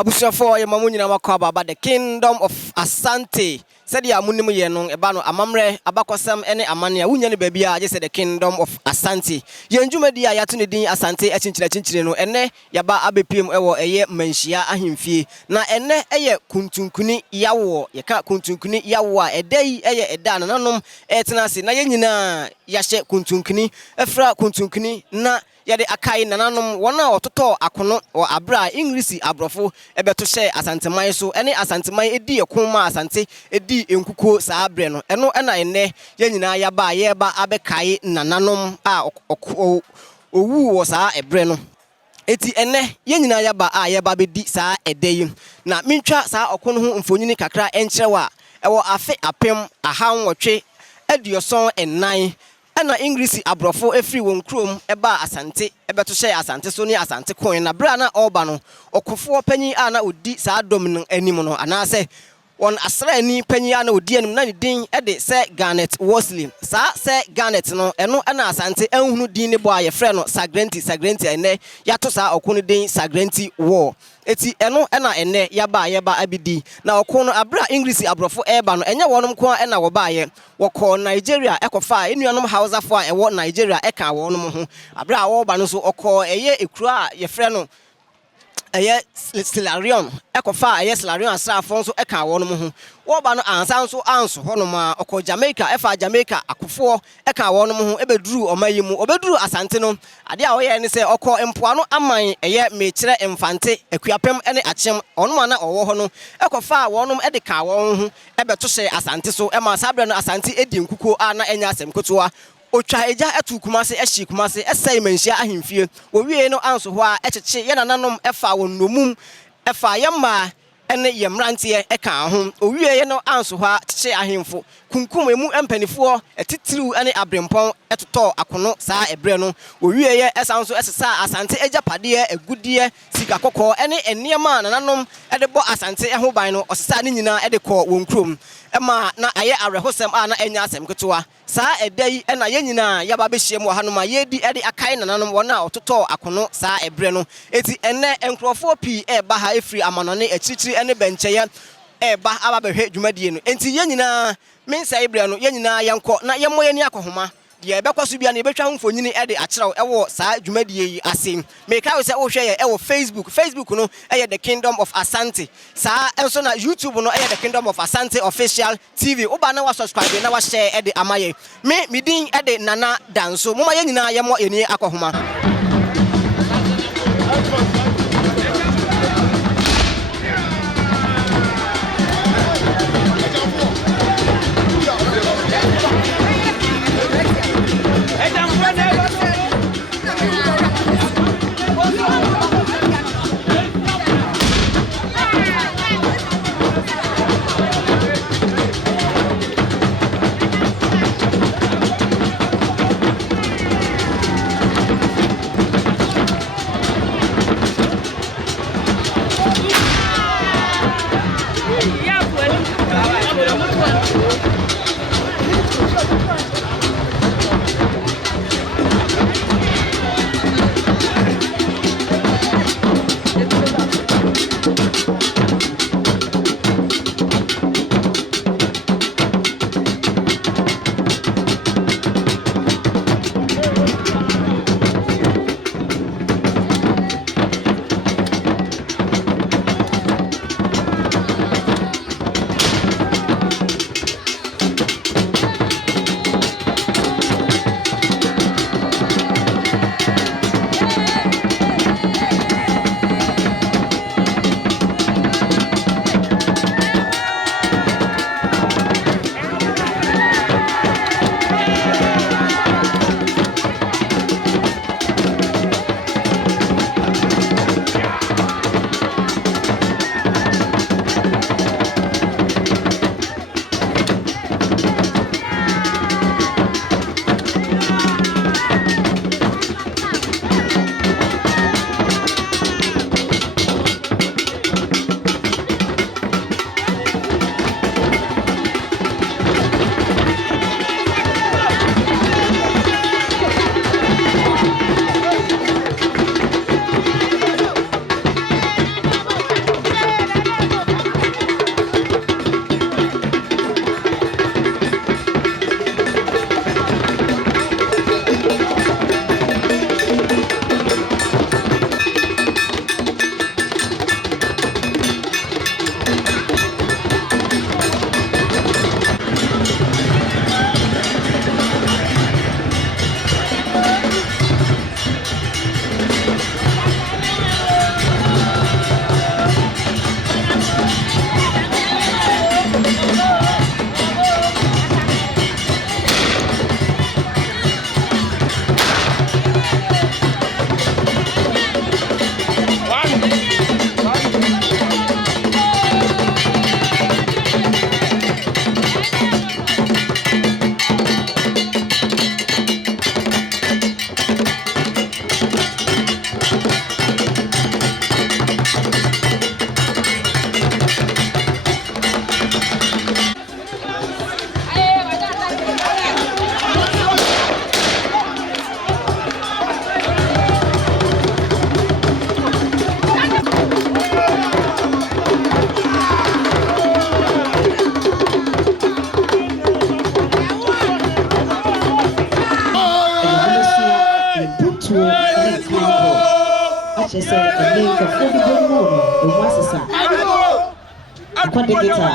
Abusuafo ye mamu nyina makọ aba the kingdom of Asante. Said ya munimu ye no eba no amamre abakosam ene amane a wunya ne baabi a je se the kingdom of Asante. Ye ndwumadi a yato ne din Asante achinchire no ene yaba abepiem ewo eye manhia ahemfie. Na ene eye kuntunkuni yawo ye ka kuntunkuni yawo a edai eye eda nanom etena se na ye nyina yahye kuntunkuni efra kuntunkuni na yade akai nananom wona ototo akono o abra English abrofo ebeto hye asanteman so ene asanteman edi ekoma asante edi enkuko saa abre no eno na ene ye nyina yaba yeba abekai nananom a owu wo saa ebre no eti ene ye nyina yaba a yeba bedi saa edeyi na mentwa saa okono ho mfonyini kakra encherewa ewo afe apem ahanwotwe adioson ennan na English abrofo efri won krom eba Asante ebeto hye Asante so ni Asante coin na bra na oba no okofo panyi a na odi saa dom no anim no anase won asrani panyi a na odi anim na ne din de se Garnet Wesley saa se Garnet no eno na Asante anhunu din ne bo a ye frɛ no Sagrenti ene yato saa okono din Sagrenti War eti eno na ene yaba abidi na okono abra English abrofo eba no enye wonom ko na wo baaye woko Nigeria ekofa enuanom Hausa fo a ewo Nigeria eka wonom ho abra wo ba no so oko eye ekura ye frɛ no eye Slarion ekofa eye Slarion asrafo so eka wonom ho wo ba no ansan so anso honom a oko Jamaica efa Jamaica akofo eka wonom ho ebeduru omayimu obeduru Asante no ade a wo ye ne se oko empoano aman eye mekire emfante akuapem ene achem onom na owo ho no ekofa wonom ede ka won ho ebeto hye Asante so ema sabre no Asante edi nkuko a na enya asem kotoa otwa eja etu kumase ehyi kumase esai manhia ahemfie wo wie no anso ho a echeche ye nananom efa won nomum efa yemma ene yemrante eka ho owie ye no anso ho a cheche ahemfo kunkum emu empanifo etitiru ene abrempon etoto akono saa ebre no owie ye esanso esesa Asante eja pade egudie sika kokko ene eniema nananom ede bo Asante eho ban no osesa ne nyina ede kɔ won krom ema na aye arehosem a na enya asem ketewa saa edai na ye nyina yaba behiem wo hanoma yedi ede akai nananom wona ototo akono saa ebre no eti enne enkrofo pi eba ha efri amanone achichiri ene bencheye eba aba behwe dwumadie no enti ye nyina mensa ebre no ye nyina yanko na ye moye ni akohoma de ebekwaso bia na ebetwa ho mfonyini ede akyerɛw ewo saa dwumadie yi ase meka wo sɛ wo hwɛ ye ewo Facebook no eye the kingdom of Asante saa enso na YouTube no eye the kingdom of Asante official TV wo ba na wa subscribe na wa share ede amaye me din ede nana danso moma ye nyina ye mo eni akohoma to I just said a name for full the was a son. What the guitar?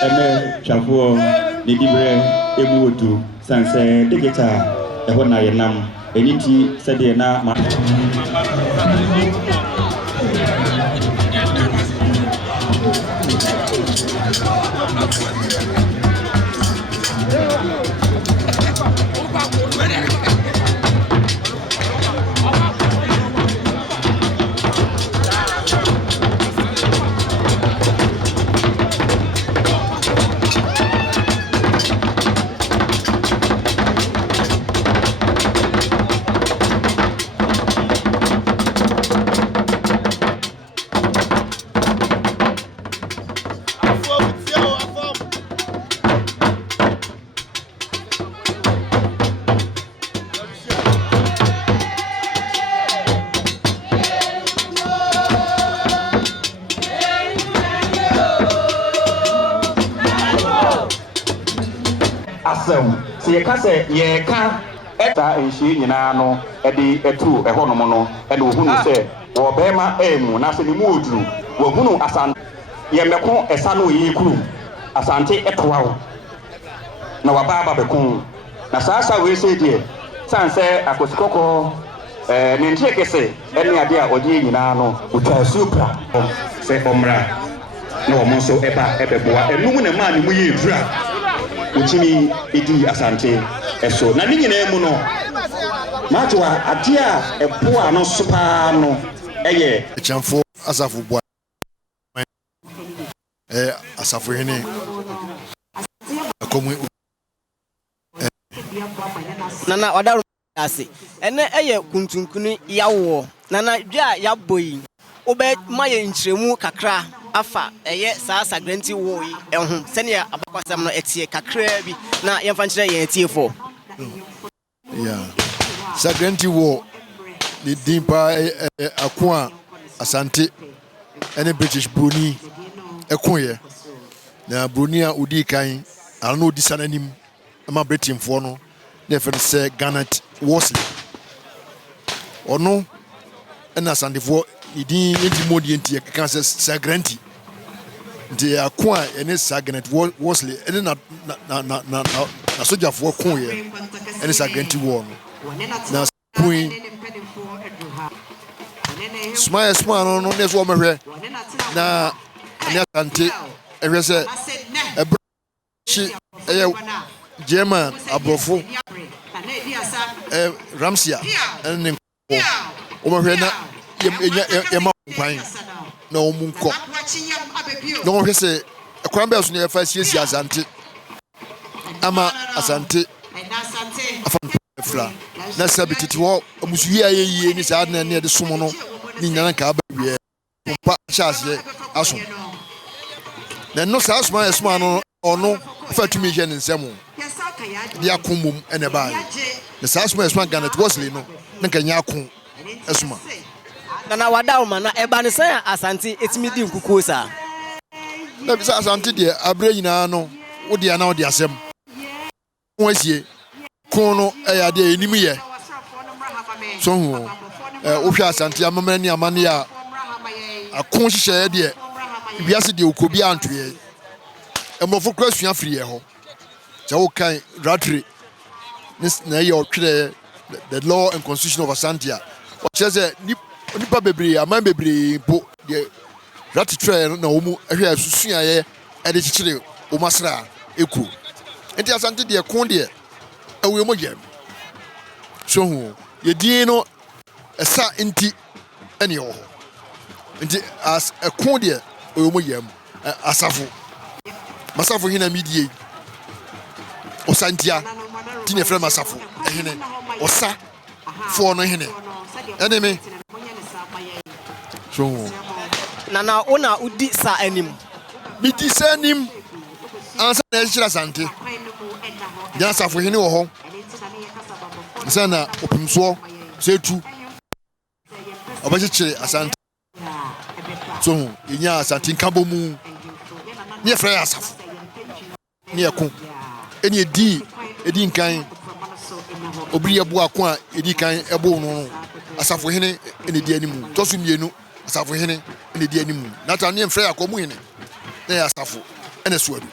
And Chapo, the Dibre, Ebutu, Sanse, the guitar, the one I am, Eniti, Sadena. So you can say, ye can eta and she, you know, Eddie, a two, a honomono, and who say, or Bema, Nassi Mudu, Wogunu Asante, Yemeko, a sanu ye crew, Asante etwao. No, a baba becon. Nasasa will say, dear, San say, I was coco, Nintake say, any idea or ye, you know, which are super, say Omra. No, Monso Eba, Ebeboa, and Lumen and man, we drag. Uchimi edi Asante eso na ninyi na emu no matwa adia epo ano sopa no eye chamfo asafu bua asafu hene akomu nana wadaru ase ene eye kuntunkuni yawo nana dwa yaboyi obe maye nchiremu kakra afa eye saa Sagrenti War yi ehun sene abakwasam no etie kakra bi na yemfa nchire ye etie fo yeah Sagrenti War the dimpa akwa Asante ene British Bruni ekonye na Bruni a odi kan ano odi sananim ama Britain fo no na fe se Garnet Worsley ono ena Asante fo idin enti modi enti kan se Sagrenti de akwa ene Sagrenti Worsley ene na soja fo kon ye ene Sagrenti War no na queen smile no neso mehwe na ene Asante ehwe se ebchi eye German abrofo Ramsia ene o mehwe na yema kwan na omunko no one say a crumb else near 5 years Asante ama Asante afla na sabiti to musuya ye ni sa na near the sumono ni nyan ka ba wie pa chance aso na no sa asma no ono fatumi je nsemo dia komum ene ba na sa asma Garnet Worsley no nka nya akon asma nana wadaru mana eba ne san Asante etimi di nkukuo sa na bisa Asante de abre nyina no wo de na wo de asem won asie kon no ya de enim ye so hu wo hwa Asante amamani ni amane ya akon hihye de biase de okobi antwe emofo krasua free ye ho ja wo kan ratri na ye otwere the law and constitution of Asante o cheze nipa bebre aman bebre po de ratitwe na omu ehwe asusua ye ede chichire o masra eku enti Asante de kon de ewe mo yem so hu ye din no esa enti ene ho enti as ekon de ewe mo yem asafo masafo hina midie osantia tine frɛ masafo ehene osa fo no hene ene me so nana ona udi sa anim midi sa anim ansa na ehira Asante ya safo hene wo ho sana opimso setu obachire Asante so inya Asante nkabo mu ni frɛ asafo ni ekon eni edi nkan obri ebo akwa edi kan ebo no asafo hene ene di animu to so mienu asafo hene ene di animu na ta ne mfra yakomu hene na asafo ene so adu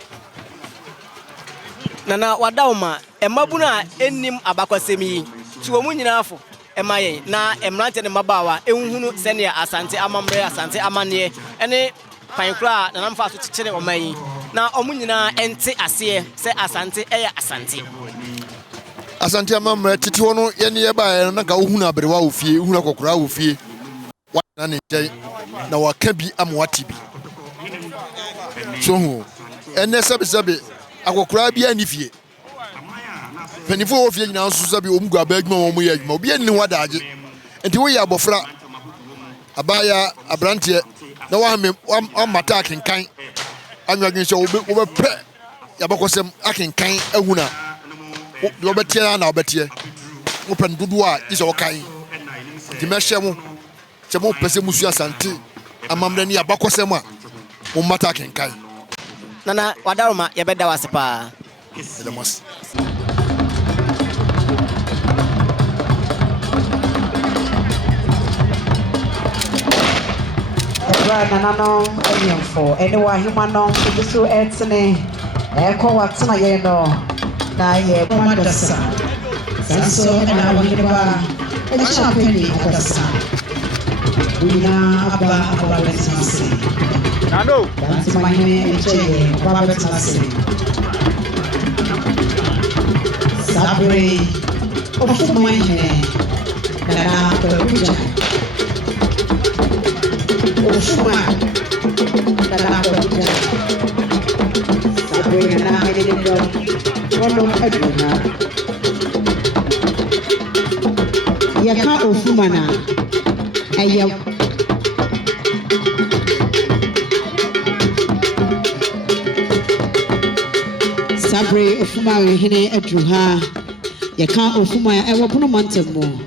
nana wadauma emabuna enim abakwasem yi ti wo mu nyina afo emayen na emrante ne mabawa ehunhunu senia asante amamre asante amane ene pankura na namfa so kikire oman na omu nyina ente ase se asante eya asante asante amamre titi hono ye ne ba na ga ohunu abrewa ofie ohunu akokora ofie wa na ne nkyai na waka bi amwati bi so hu ene sabe akokora bi anifie penifo ofie nyina nso sabe omgu abadwuma wo mo ye adwuma obi ani wadaage enti wo ye abofra abaya abrante na wa mata akenkan anwadwen se wo be pre ya bakosem akenkan ahuna do betie na obetie wo pen dodo a ise wo kan di mehye mo se mo pese musu asante amamre ni abakosem a wo mata akenkan nana wadaruma ye beda wasepa edemos Nano for anyone human so etne echo what's my no na ye madasa so na winiba e champeni adasa una aba betnase nano that's my name che aba betnase sabre of my name na ko Osuma tara ko ja sabe na hele do wono aduna ya ka osuma na aya sabre osuma hene aduha ya ka osuma e wo pono mantemo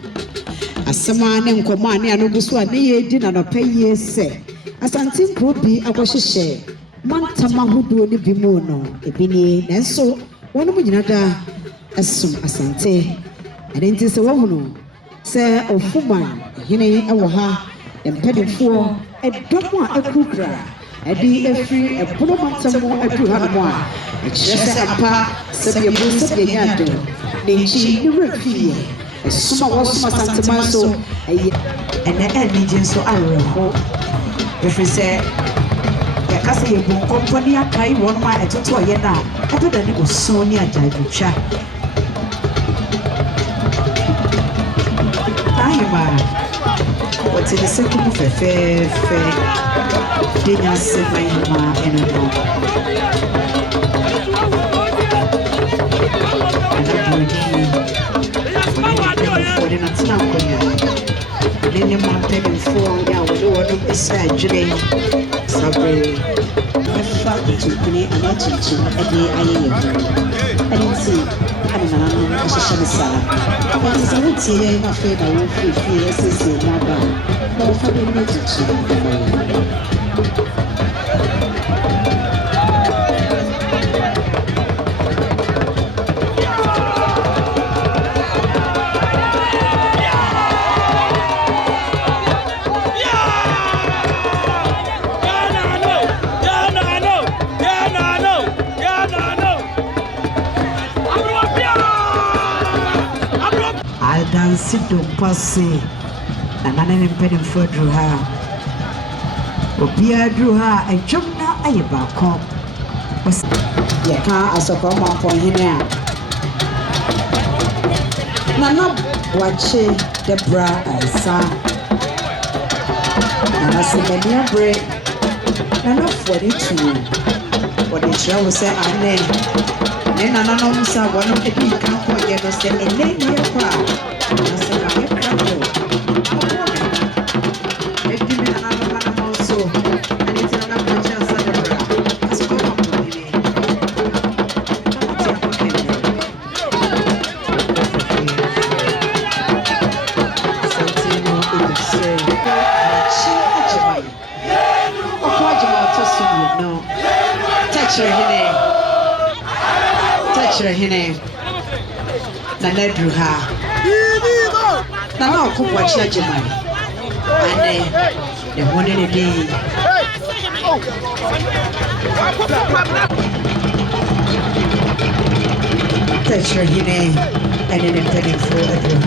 asema ne nkoma ne anogu so ne yedi na no paye se asante nkrobi akohyehyɛ mantama hodo ne bi mu no ebini nenso wono mu nyina da asum asante adenti se wohunu se ofuma hene ɛwɔ ha empedefo ɛdɔm a akukura ɛdi efiri ɛpono mantamo adu ha no a ɛkyerɛ sɛ apa sɛ bi ebu sɛ bi nyado ne nchi ne refie Suma was my Santa so and the engine so I will if we say Yakasi company a kai one my at to a yena other than it was Sonia Jaducha. What's in the second of a fair dinner set my Then the mountain for now, we want to say, Jane, Sabre, I fought to play a lot to every I didn't see, I don't know, I should say, but it's a good tea, I'm afraid I won't feel as a mother, but for the little Sidon passe and an impediment for drew her. Obia drew her and jumped now a back. Yaka as a common point here. Nana watch the bra and sa. And I said, Mania break. Nana for it too. What the show was said, I name. Then another saw one of the big camp yet was said, and then you're proud. Touch her, Hene. na nadruha na na okubwa chiajeman ane the one in a day touch your hine and then intending for a draw.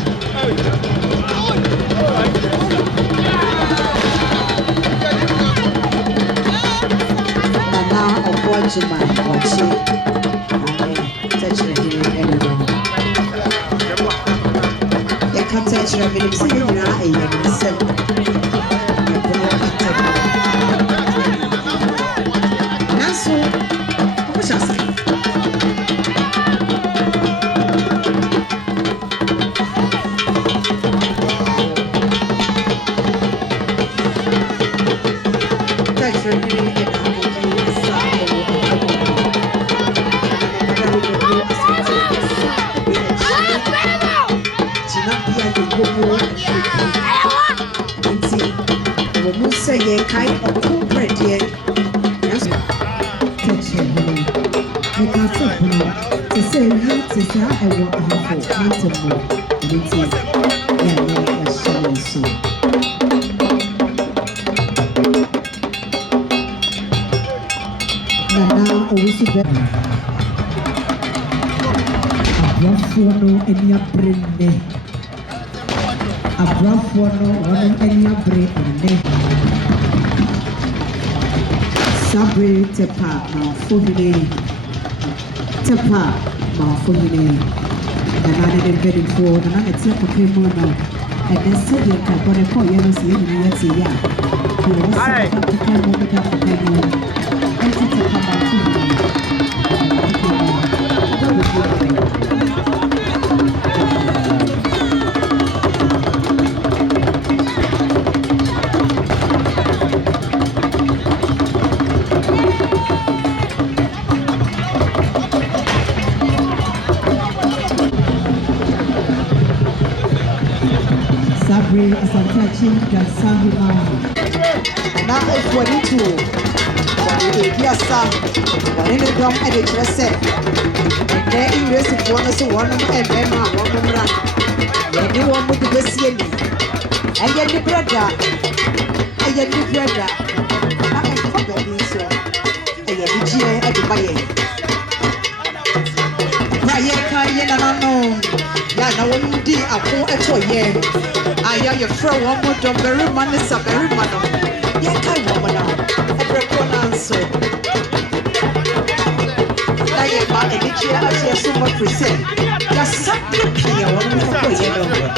Nana okubwa chiajeman wachi ane touch your hine and then touch your minimum say you know I am self Naso what shall I say touch your minimum say ye kind of cool bread ye yes touch your hand you can say to say you to say I want to have for more it is yeah a show so now always be abrafono eni abrenne abrafono wono eni abrenne Sabre tepa ma fuhine tepa ma fuhine na na de bedi fo na na eti akokre mo na e de se de ka bone ko ye no se ye ni yati ya ko wo se ka mo ka mo e ti tepa ma fuhine Asante ya Sahima na F42 wani biasa wani ne dom ede krese ne iresi fono so wono emema wono mra ni wo mu de besie ni eye ni brother na e ko be ni so eye ni ji ede baye na ye ka ye na no ya na wo ndi ako eto ye aya your friend one more job very man is a very man ya kai woman now every corner so na ye ba e chi a chi so much present ya something here one more for you know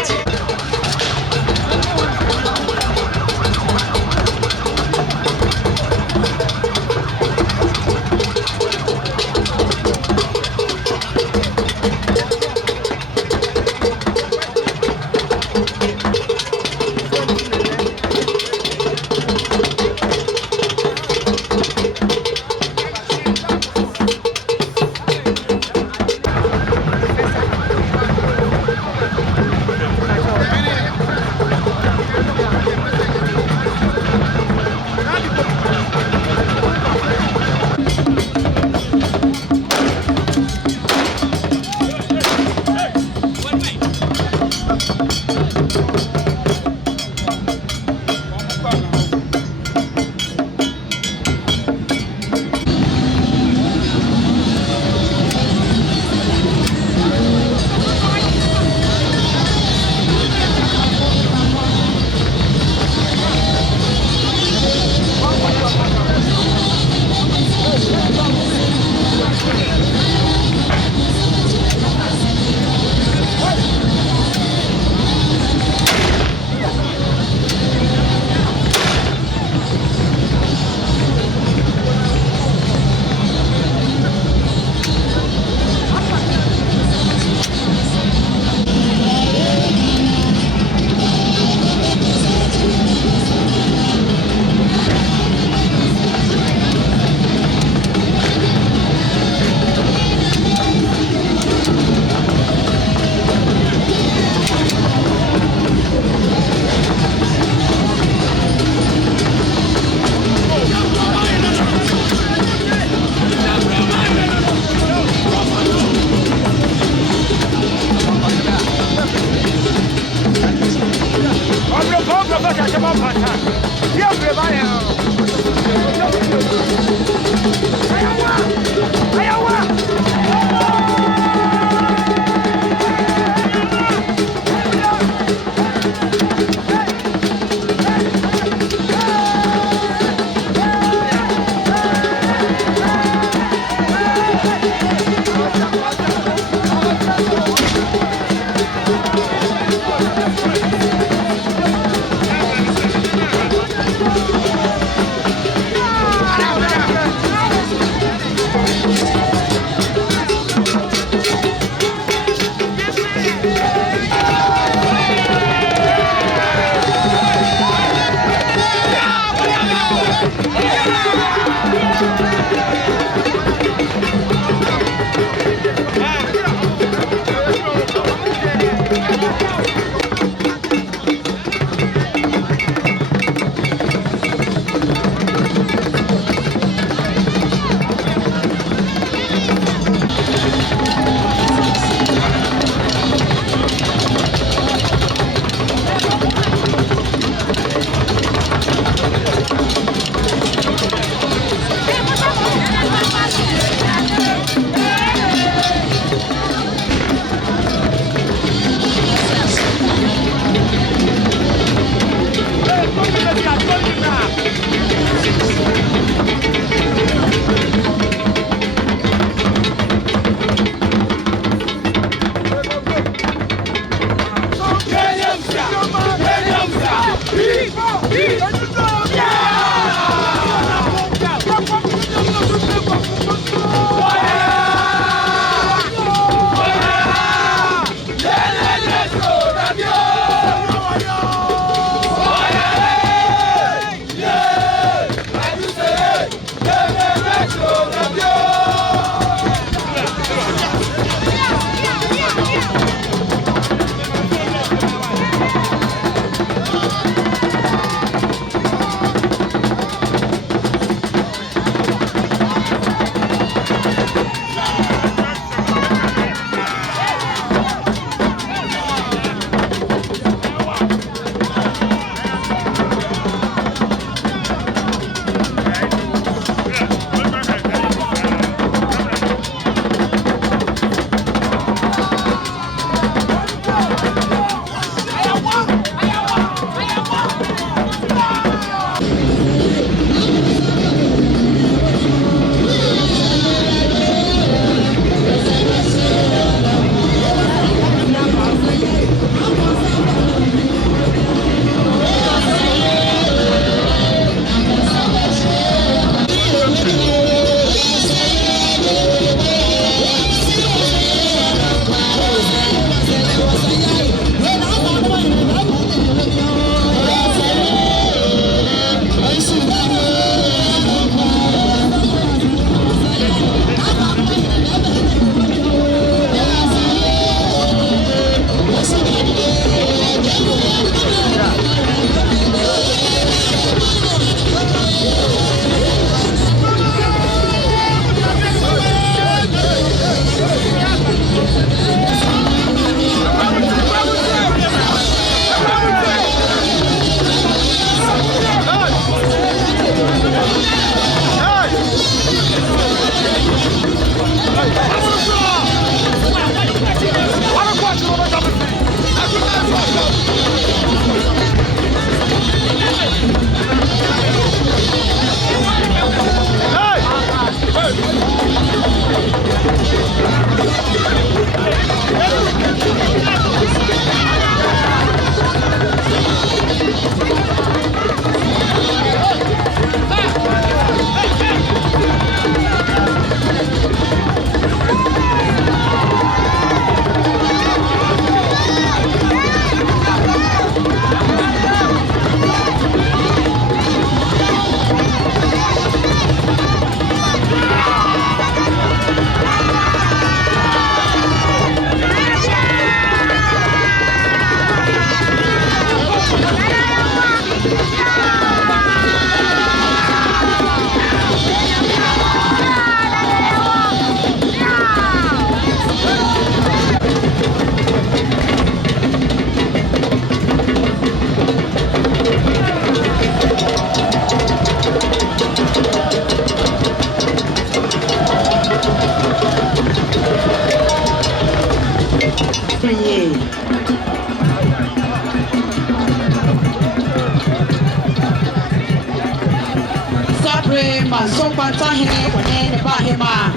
Sabre ma so pata hene wane ne ba hema.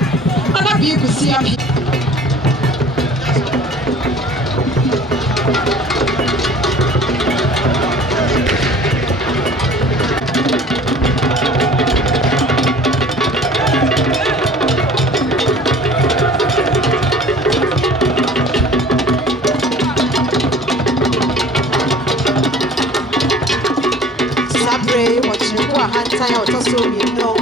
Ana bi kusi am. Sabre watch ko hanta ya otoso mi no.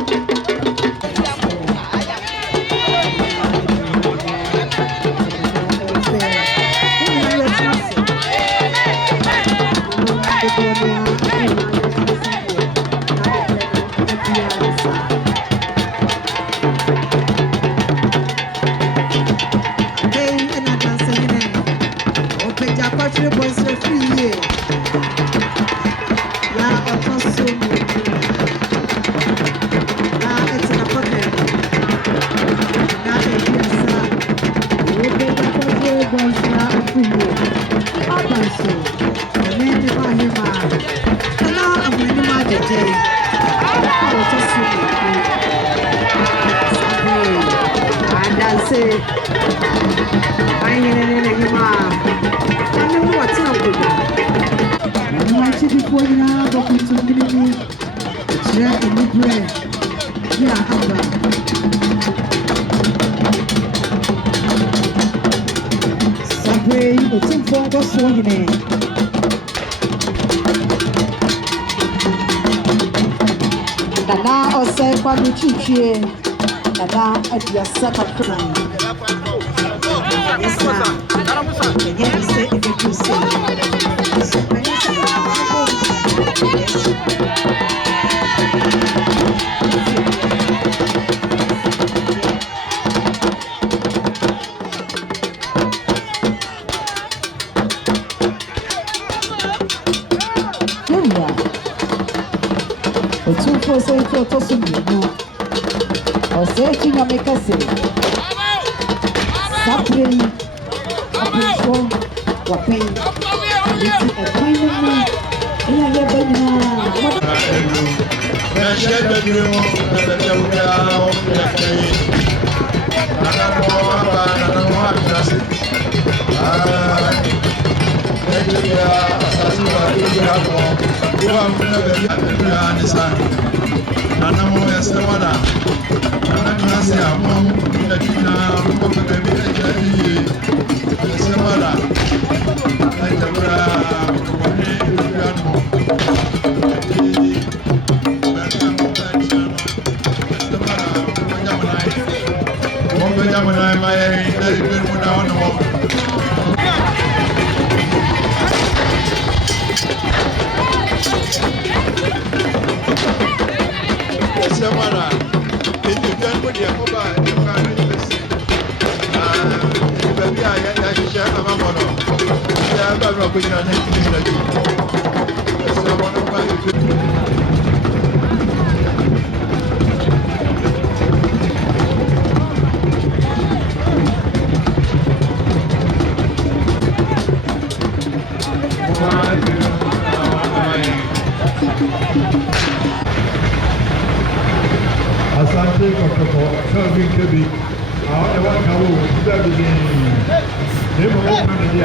Dada ose kwa luchichie dada adia sata kuna yesa yenye se ebekuse Você que eu tô subindo. Você tinha me cansei. Sabe? A pessoa, o apelo. Esse é bem. E aí é bem. Asante kɔkɔkɔ sɛbi kebi awɔ ɛwɔ kawo sɛbi ni ne mo mo kan di a.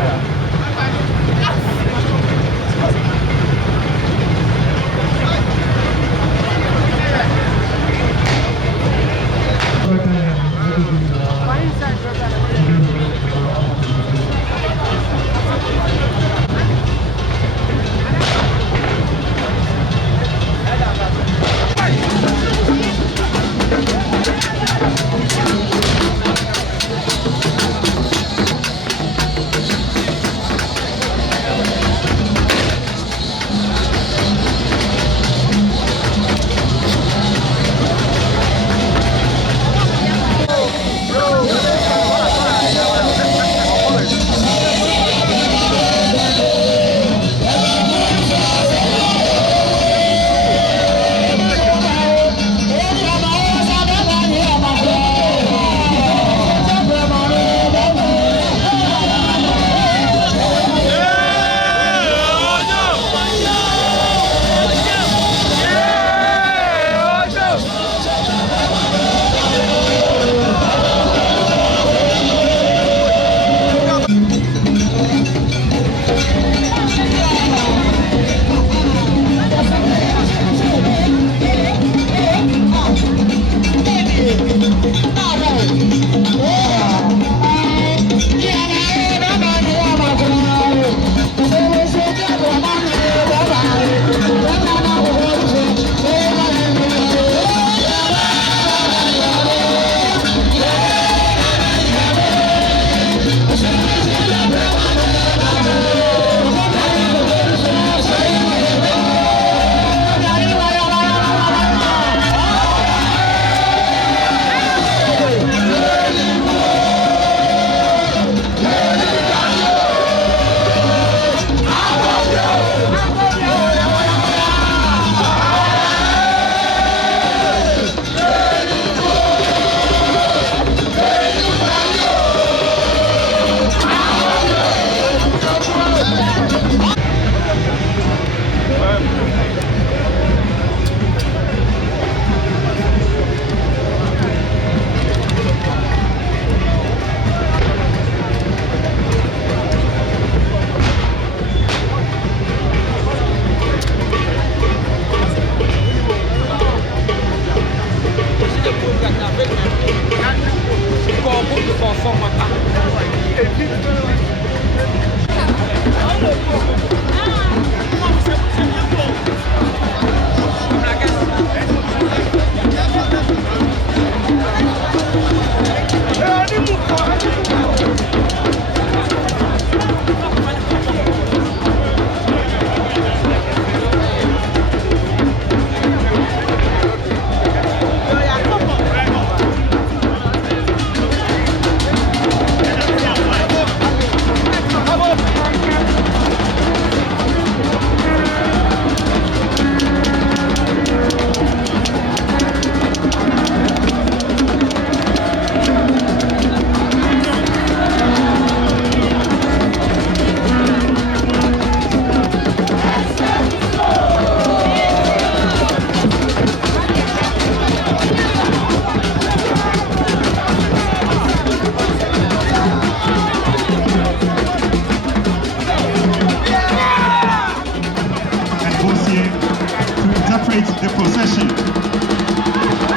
narrate the procession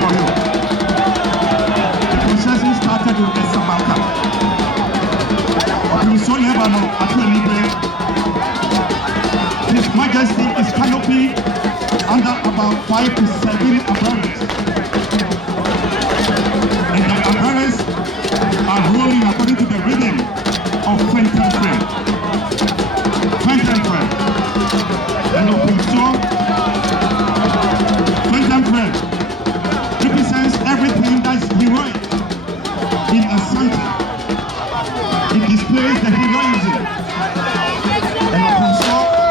for you. The procession started with the Sabata. You saw Lebanon at Libre. His Majesty is canopy under about 5 to 7 apparels. And the apparels are rolling according to the rhythm of Fenton Friend. Fenton Friend. And also, Fenton Friend represents everything that's heroic in Asante. It displays the heroism. And also,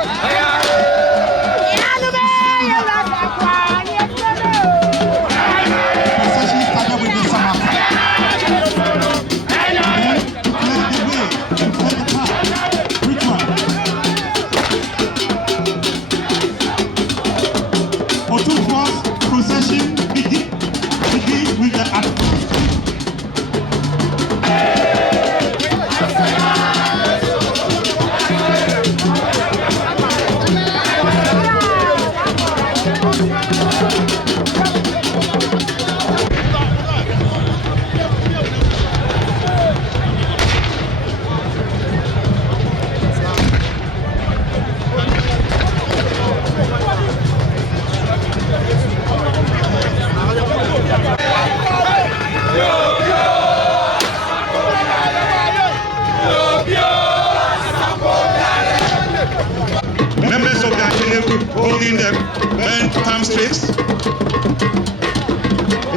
members of the Achille group holding the bent palm sticks.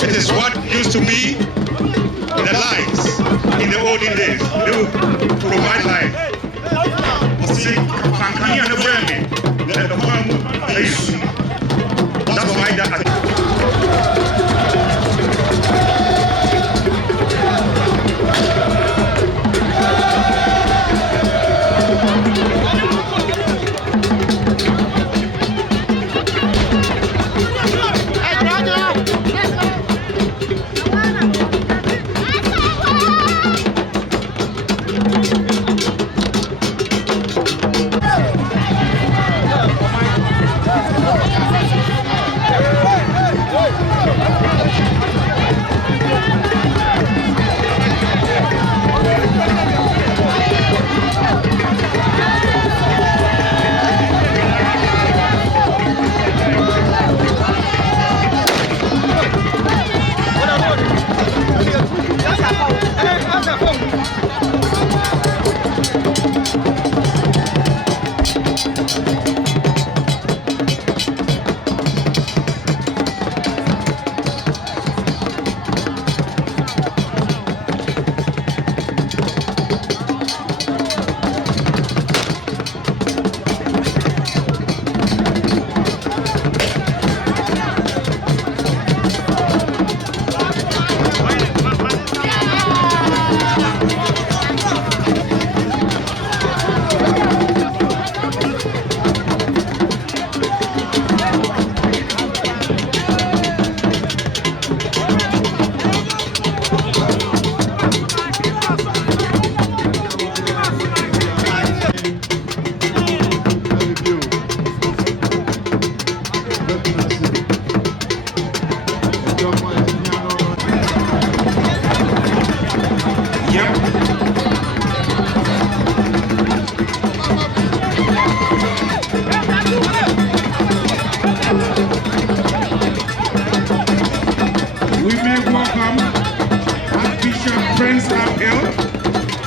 It is what used to be the lights in the olden days. They would provide light. That's why that.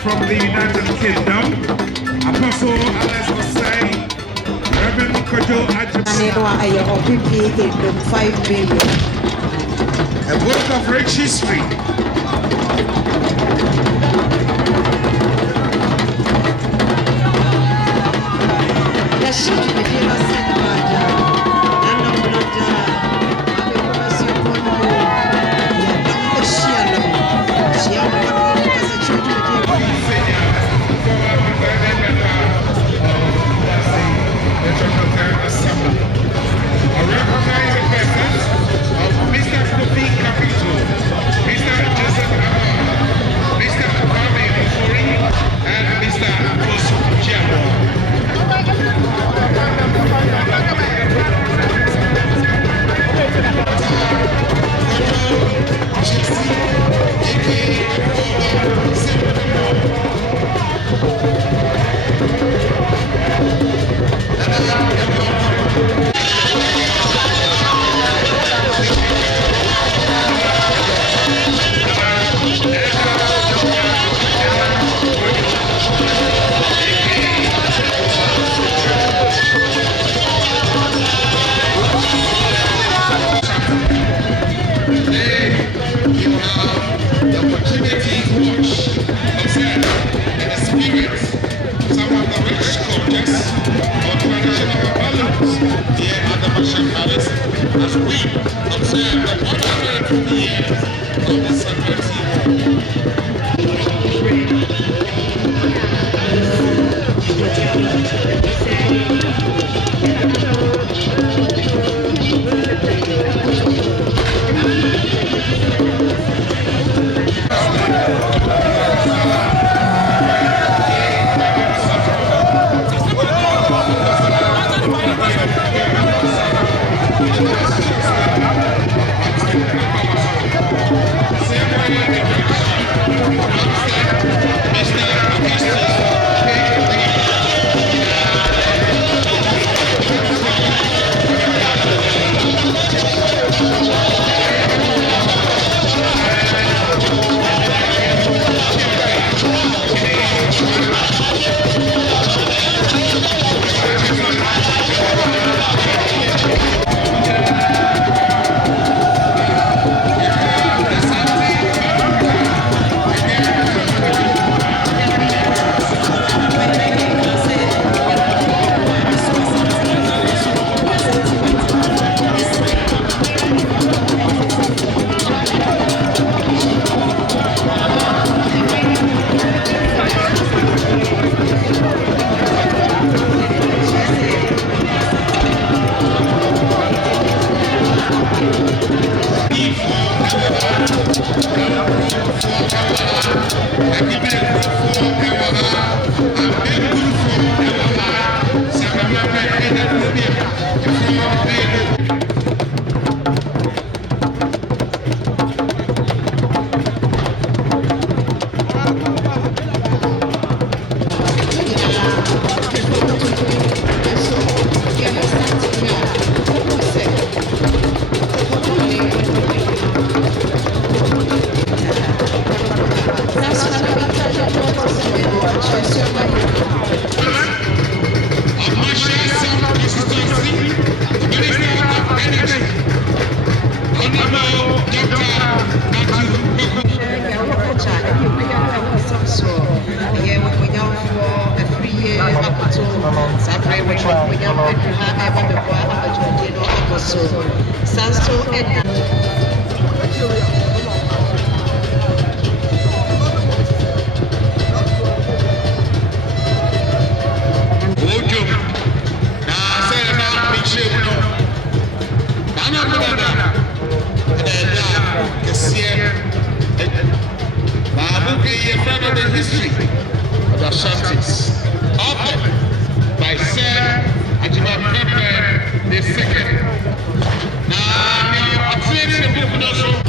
From the United Kingdom, Apostle Alex Osei, Reverend Kojo Ajay, 5 million. a book of rich history. Mr. Russian Palace as we observe the 150 years of the Sagrenti the history of the Asantes, authored by Sir Ajibafefe II. Now, I'm saying the book also.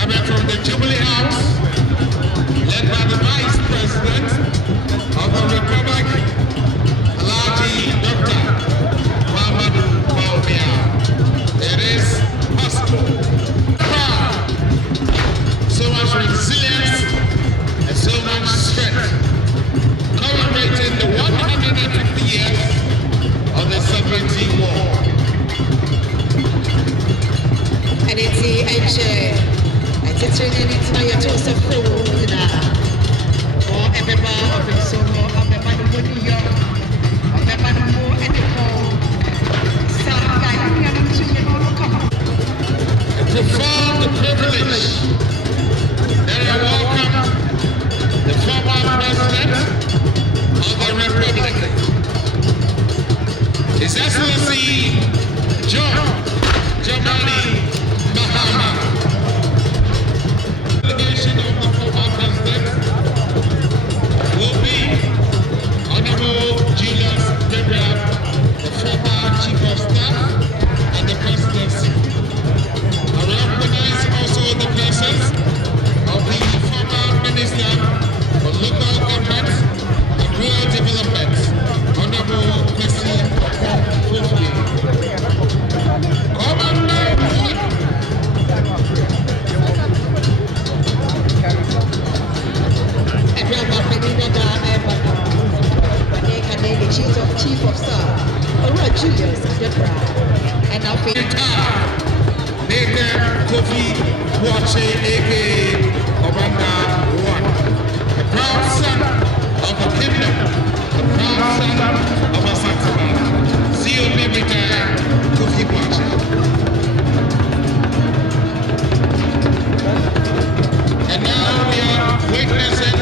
Coming from the Jubilee House, led by the Vice share. I did train it to your toast of food. Or every bar of the solo, I'm a man of New York. I'm a man of more and the phone. Profound privilege that I welcome the former president of the Republic, His Excellency John Dramani Mahama. The delegation of the former president will be Honorable Julius Gabriel, the former Chief of Staff and the Presidency. I recognize also the presence of the former Minister for Local Government and Rural Development, Honorable Kwesi Fufuli. Commander Chief of Staff, Julius and I think Nathan Kofi Wache, aka Commander 1, the proud son of the kingdom, the proud son of Asante, COP retired Kofi Wache. And now we are witnessing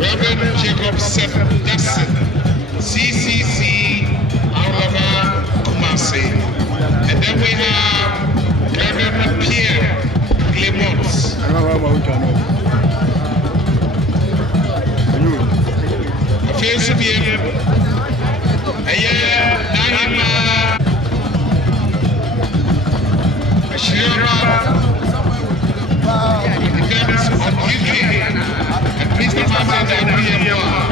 Reverend Jacob Jackson, CCC, Alaba, Kumasi. And then we have Reverend Pierre Clement. Affairs of the Nahima, Ashira, defense of Ukraine, and please remember that we are